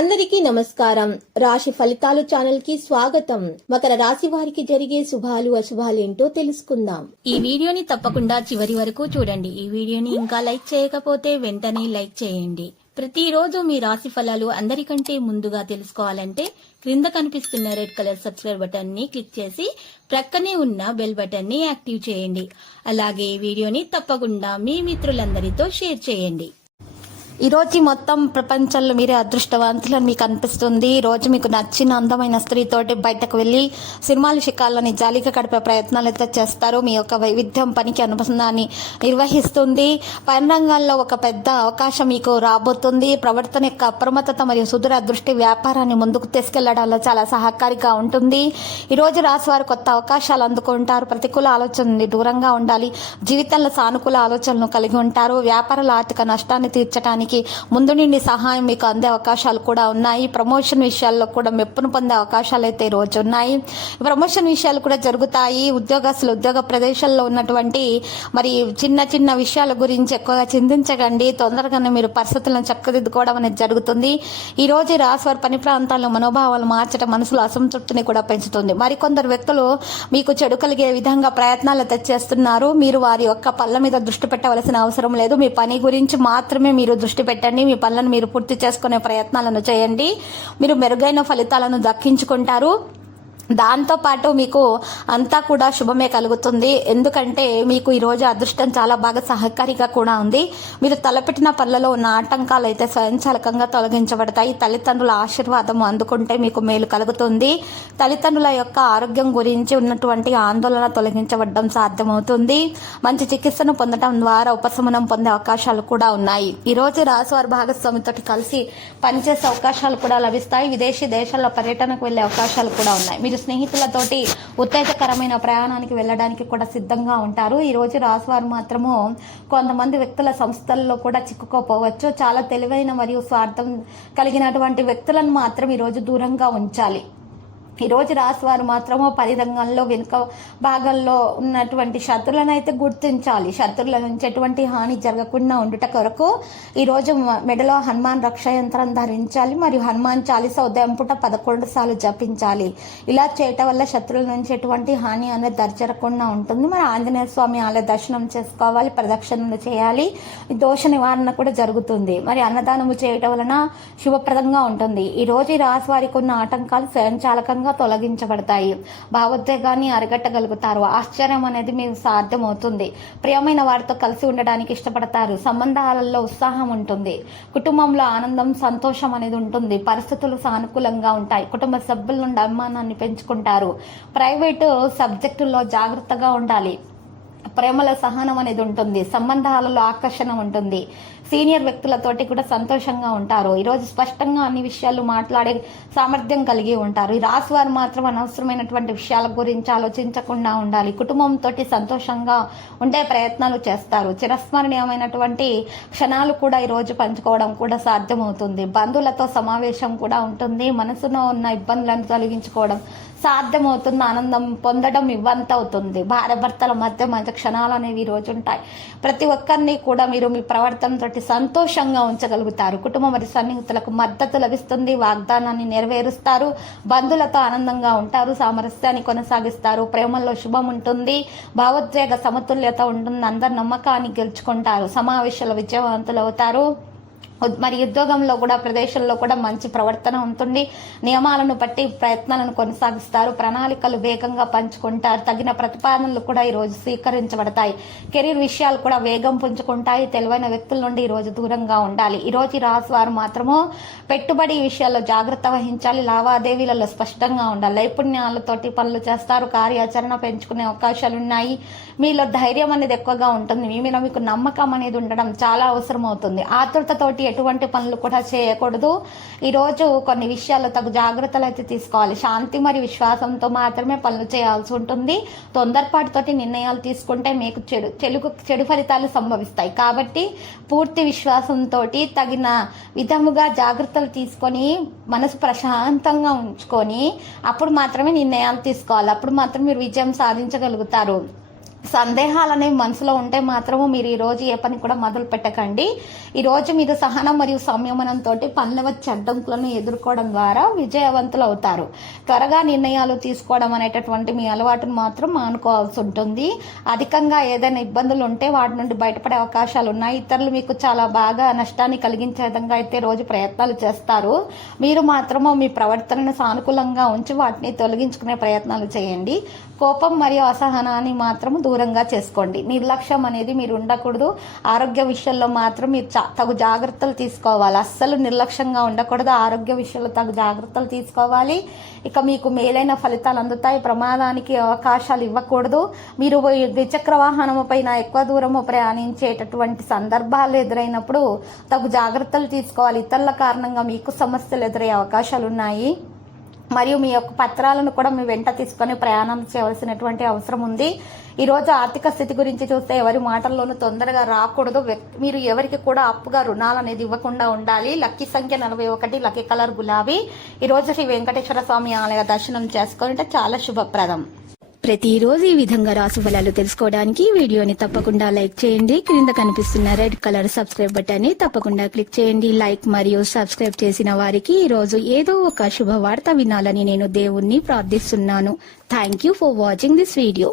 అందరికీ నమస్కారం. రాశి ఫలితాలు ఛానల్ కి స్వాగతం. మకర రాశి వారికి జరిగే శుభాలు అశుభాలు ఏంటో తెలుసుకుందాం. ఈ వీడియోని తప్పకుండా చివరి వరకు చూడండి. ఈ వీడియోని ఇంకా లైక్ చేయకపోతే వెంటనే లైక్ చేయండి. ప్రతిరోజు మీ రాశి ఫలాలు అందరికంటే ముందుగా తెలుసుకోవాలంటే క్రింద కనిపిస్తున్న రెడ్ కలర్ సబ్స్క్రైబ్ బటన్ ని క్లిక్ చేసి ప్రక్కనే ఉన్న బెల్ బటన్ ని యాక్టివ్ చేయండి. అలాగే ఈ వీడియోని తప్పకుండా మీ మిత్రులందరితో షేర్ చేయండి. ఈ రోజు మొత్తం ప్రపంచంలో మీరే అదృష్టవంతులని మీకు అనిపిస్తుంది. ఈ రోజు మీకు నచ్చిన అందమైన స్త్రీతోటి బయటకు వెళ్లి సినిమాలు షికాలని జాలీగా గడిపే ప్రయత్నాలు అయితే చేస్తారు. మీ యొక్క వైవిధ్యం పనికి అనుబంధాన్ని నిర్వహిస్తుంది. పని రంగాల్లో ఒక పెద్ద అవకాశం మీకు రాబోతుంది. ప్రవర్తన యొక్క అప్రమత్తత మరియు సుదూర దృష్టి వ్యాపారాన్ని ముందుకు తీసుకెళ్లడంలో చాలా సహకారిగా ఉంటుంది. ఈ రోజు రాశి వారు కొత్త అవకాశాలు అందుకుంటారు. ప్రతికూల ఆలోచన నుండి దూరంగా ఉండాలి. జీవితంలో సానుకూల ఆలోచనలు కలిగి ఉంటారు. వ్యాపారాల ఆర్థిక నష్టాన్ని తీర్చడానికి ముందు నుండి సహాయం మీకు అందే అవకాశాలు కూడా ఉన్నాయి. ప్రమోషన్ విషయాల్లో కూడా మెప్పును పొందే అవకాశాలు అయితే ఈ రోజు ఉన్నాయి. ప్రమోషన్ విషయాలు కూడా జరుగుతాయి. ఉద్యోగస్తులు ఉద్యోగ ప్రదేశాల్లో ఉన్నటువంటి మరి చిన్న చిన్న విషయాల గురించి ఎక్కువగా చింతించకండి. తొందరగానే మీరు పరిస్థితులను చక్కదిద్దుకోవడం అనేది జరుగుతుంది. ఈ రోజు రాశివారి పని ప్రాంతాల్లో మనోభావాలు మార్చడం మనసులో అసంతృప్తిని కూడా పెంచుతుంది. మరికొందరు వ్యక్తులు మీకు చెడు కలిగే విధంగా ప్రయత్నాలు తెచ్చేస్తున్నారు. మీరు వారి యొక్క పనుల మీద దృష్టి పెట్టవలసిన అవసరం లేదు. మీ పని గురించి మాత్రమే మీరు దృష్టి పెట్టండి. మీ పనులను మీరు పూర్తి చేసుకునే ప్రయత్నాలను చేయండి. మీరు మెరుగైన ఫలితాలను దక్కించుకుంటారు. దాంతో పాటు మీకు అంతా కూడా శుభమే కలుగుతుంది. ఎందుకంటే మీకు ఈ రోజు అదృష్టం చాలా బాగా సహకారిగా కూడా ఉంది. మీరు తలపెట్టిన పనులలో ఉన్న ఆటంకాలు అయితే స్వయంచాలకంగా తొలగించబడతాయి. తల్లిదండ్రుల ఆశీర్వాదం అందుకుంటే మీకు మేలు కలుగుతుంది. తల్లిదండ్రుల యొక్క ఆరోగ్యం గురించి ఉన్నటువంటి ఆందోళన తొలగించబడడం సాధ్యమవుతుంది. మంచి చికిత్సను పొందడం ద్వారా ఉపశమనం పొందే అవకాశాలు కూడా ఉన్నాయి. ఈ రోజు రాశివారి భాగస్వామితో కలిసి పనిచేసే అవకాశాలు కూడా లభిస్తాయి. విదేశీ దేశాల్లో పర్యటనకు వెళ్లే అవకాశాలు కూడా ఉన్నాయి. మీరు స్నేహితులతోటి ఉత్తేజకరమైన ప్రయాణానికి వెళ్ళడానికి కూడా సిద్ధంగా ఉంటారు. ఈ రోజు రాశివారు మాత్రము కొంతమంది వ్యక్తుల సంస్థల్లో కూడా చిక్కుకోపోవచ్చు. చాలా తెలివైన మరియు స్వార్థం కలిగినటువంటి వ్యక్తులను మాత్రం ఈ రోజు దూరంగా ఉంచాలి. ఈ రోజు రాశివారు మాత్రము పని రంగంలో వెనుక భాగంలో ఉన్నటువంటి శత్రులను అయితే గుర్తించాలి. శత్రుల నుంచి ఎటువంటి హాని జరగకుండా ఉండుట కొరకు ఈ రోజు మెడలో హనుమాన్ రక్ష యంత్రం ధరించాలి. మరియు హనుమాన్ చాలీసా ఉదయం పూట 11 సార్లు జపించాలి. ఇలా చేయటం వల్ల శత్రుల నుంచి ఎటువంటి హాని అనేది దర్జరకుండా ఉంటుంది. మరి ఆంజనేయ స్వామి ఆలయ దర్శనం చేసుకోవాలి. ప్రదక్షిణలు చేయాలి. దోష నివారణ కూడా జరుగుతుంది. మరి అన్నదానము చేయటం వలన శుభప్రదంగా ఉంటుంది. ఈ రోజు ఈ రాశి వారికి ఉన్న ఆటంకాలు స్వయంచాలకంగా తొలగించబడతాయి. భావోద్వేగాన్ని అరిగట్టగలుగుతారు. ఆశ్చర్యం అనేది మీకు సాధ్యమవుతుంది. ప్రియమైన వారితో కలిసి ఉండడానికి ఇష్టపడతారు. సంబంధాలలో ఉత్సాహం ఉంటుంది. కుటుంబంలో ఆనందం సంతోషం అనేది ఉంటుంది. పరిస్థితులు సానుకూలంగా ఉంటాయి. కుటుంబ సభ్యుల నుండి అభిమానాన్ని పెంచుకుంటారు. ప్రైవేటు సబ్జెక్టుల్లో జాగ్రత్తగా ఉండాలి. ప్రేమల సహనం అనేది ఉంటుంది. సంబంధాలలో ఆకర్షణ ఉంటుంది. సీనియర్ వ్యక్తులతోటి కూడా సంతోషంగా ఉంటారు. ఈరోజు స్పష్టంగా అన్ని విషయాలు మాట్లాడే సామర్థ్యం కలిగి ఉంటారు. ఈ రాశి వారు మాత్రం అనవసరమైనటువంటి విషయాల గురించి ఆలోచించకుండా ఉండాలి. కుటుంబంతో సంతోషంగా ఉండే ప్రయత్నాలు చేస్తారు. చిరస్మరణీయమైనటువంటి క్షణాలు కూడా ఈరోజు పంచుకోవడం కూడా సాధ్యమవుతుంది. బంధువులతో సమావేశం కూడా ఉంటుంది. మనసులో ఉన్న ఇబ్బందులను తొలగించుకోవడం సాధ్యమవుతుంది. ఆనందం పొందడం ఇవ్వంతవుతుంది. భార్య భర్తల మధ్య మంచి క్షణాలు అనేవి ఈ రోజు ఉంటాయి. ప్రతి ఒక్కరిని కూడా మీరు మీ ప్రవర్తనతో సంతోషంగా ఉంచగలుగుతారు. కుటుంబ మరియు సన్నిహితులకు మద్దతు లభిస్తుంది. వాగ్దానాన్ని నెరవేరుస్తారు. బంధువులతో ఆనందంగా ఉంటారు. సామరస్యాన్ని కొనసాగిస్తారు. ప్రేమల్లో శుభం ఉంటుంది. భావోద్వేగ సమతుల్యత ఉంటుంది. అందరి నమ్మకాన్ని గెలుచుకుంటారు. సమావేశాలు విజయవంతులు అవుతారు. మరి ఉద్యోగంలో కూడా ప్రదేశంలో కూడా మంచి ప్రవర్తన ఉంటుంది. నియమాలను బట్టి ప్రయత్నాలను కొనసాగిస్తారు. ప్రణాళికలు వేగంగా పంచుకుంటారు. తగిన ప్రతిపాదనలు కూడా ఈరోజు స్వీకరించబడతాయి. కెరీర్ విషయాలు కూడా వేగం పుంజుకుంటాయి. తెలివైన వ్యక్తుల నుండి ఈరోజు దూరంగా ఉండాలి. ఈరోజు రాశి వారు మాత్రము పెట్టుబడి విషయాల్లో జాగ్రత్త వహించాలి. లావాదేవీలలో స్పష్టంగా ఉండాలి. నైపుణ్యాలతోటి పనులు చేస్తారు. కార్యాచరణ పెంచుకునే అవకాశాలు ఉన్నాయి. మీలో ధైర్యం అనేది ఎక్కువగా ఉంటుంది. మీ మీద మీకు నమ్మకం అనేది ఉండడం చాలా అవసరం అవుతుంది. ఆతృతతోటి ఎటువంటి పనులు కూడా చేయకూడదు. ఈరోజు కొన్ని విషయాల్లో తగు జాగ్రత్తలు అయితే తీసుకోవాలి. శాంతి మరియు విశ్వాసంతో మాత్రమే పనులు చేయాల్సి ఉంటుంది. తొందరపాటుతోటి నిర్ణయాలు తీసుకుంటే మీకు చెడు ఫలితాలు సంభవిస్తాయి. కాబట్టి పూర్తి విశ్వాసంతో తగిన విధముగా జాగ్రత్తలు తీసుకొని మనసు ప్రశాంతంగా ఉంచుకొని అప్పుడు మాత్రమే నిర్ణయాలు తీసుకోవాలి. అప్పుడు మాత్రం మీరు విజయం సాధించగలుగుతారు. సందేహాలనే మనసులో ఉంటే మాత్రము మీరు ఈ రోజు ఏ పని కూడా మొదలు పెట్టకండి. ఈ రోజు మీరు సహనం మరియు సంయమనంతో పనుల వచ్చే అడ్డంకులను ఎదుర్కోవడం ద్వారా విజయవంతులు అవుతారు. త్వరగా నిర్ణయాలు తీసుకోవడం అనేటటువంటి మీ అలవాటును మాత్రం మానుకోవాల్సి ఉంటుంది. అధికంగా ఏదైనా ఇబ్బందులు ఉంటే వాటి నుండి బయటపడే అవకాశాలు ఉన్నాయి. ఇతరులు మీకు చాలా బాగా నష్టాన్ని కలిగించే విధంగా అయితే రోజు ప్రయత్నాలు చేస్తారు. మీరు మాత్రము మీ ప్రవర్తనను సానుకూలంగా ఉంచి వాటిని తొలగించుకునే ప్రయత్నాలు చేయండి. కోపం మరియు అసహనాన్ని మాత్రం దూరంగా చేసుకోండి. నిర్లక్ష్యం అనేది మీరు ఉండకూడదు. ఆరోగ్య విషయంలో మాత్రం మీరు తగు జాగ్రత్తలు తీసుకోవాలి. అస్సలు నిర్లక్ష్యంగా ఉండకూడదు. ఆరోగ్య విషయంలో తగు జాగ్రత్తలు తీసుకోవాలి. ఇక మీకు మేలైన ఫలితాలు అందుతాయి. ప్రమాదానికి అవకాశాలు ఇవ్వకూడదు. మీరు ద్విచక్ర వాహనం పైన ఎక్కువ దూరము ప్రయాణించేటటువంటి సందర్భాలు ఎదురైనప్పుడు తగు జాగ్రత్తలు తీసుకోవాలి. ఇతరుల కారణంగా మీకు సమస్యలు ఎదురయ్యే అవకాశాలు ఉన్నాయి. మరియు మీ యొక్క పత్రాలను కూడా మీ వెంట తీసుకొని ప్రయాణం చేయవలసినటువంటి అవసరం ఉంది. ఈ రోజు ఆర్థిక స్థితి గురించి చూస్తే ఎవరి మాటల్లోనూ తొందరగా రాకూడదు. మీరు ఎవరికి కూడా అప్పుగా రుణాలు అనేది ఇవ్వకుండా ఉండాలి. లక్కీ సంఖ్య 41, లక్కీ కలర్ గులాబీ. ఈ రోజు శ్రీ వెంకటేశ్వర స్వామి ఆలయ దర్శనం చేసుకుంటే చాలా శుభప్రదం. ప్రతిరోజు ఈ విధంగా రాశి ఫలాలు తెలుసుకోవడానికి వీడియోని తప్పకుండా లైక్ చేయండి. క్రింద కనిపిస్తున్న రెడ్ కలర్ సబ్స్క్రైబ్ బటన్ ని తప్పకుండా క్లిక్ చేయండి. లైక్ మరియు సబ్స్క్రైబ్ చేసిన వారికి ఈ రోజు ఏదో ఒక శుభవార్త వినాలని నేను దేవుణ్ణి ప్రార్థిస్తున్నాను. Thank you for watching this video.